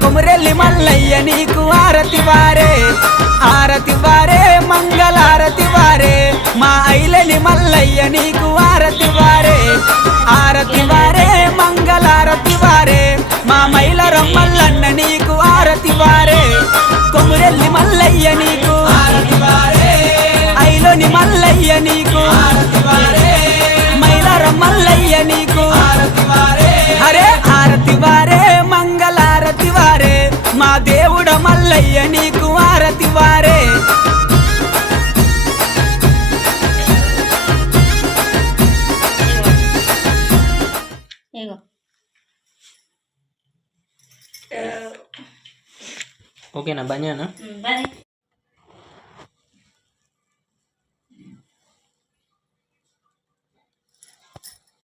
కొమురెల్లి మల్లయ్య నీకు ఆరతి వారే, ఆరతి వారే మంగళారతి వారే, మా ఐలెలి మల్లయ్య నీకు ఆరతి వారే, ఆరతి వారే మంగళారతి వారే, మా మైలరం మల్లన్న నీకు ఆరతి వారే, కొమురెల్లి మల్లయ్య నీకు ఆరతి వారే, ఐలోని మల్లయ్య నీకు ఆరతి వారే, మైలరం మల్లయ్య నీకు ఆరతి వారే, అరే ఆరతి వారే మంగళారతి వారే, మా దేవుడ మల్లయ్య నీకు ఆరతి వారే. ఓకేనా బంజానా?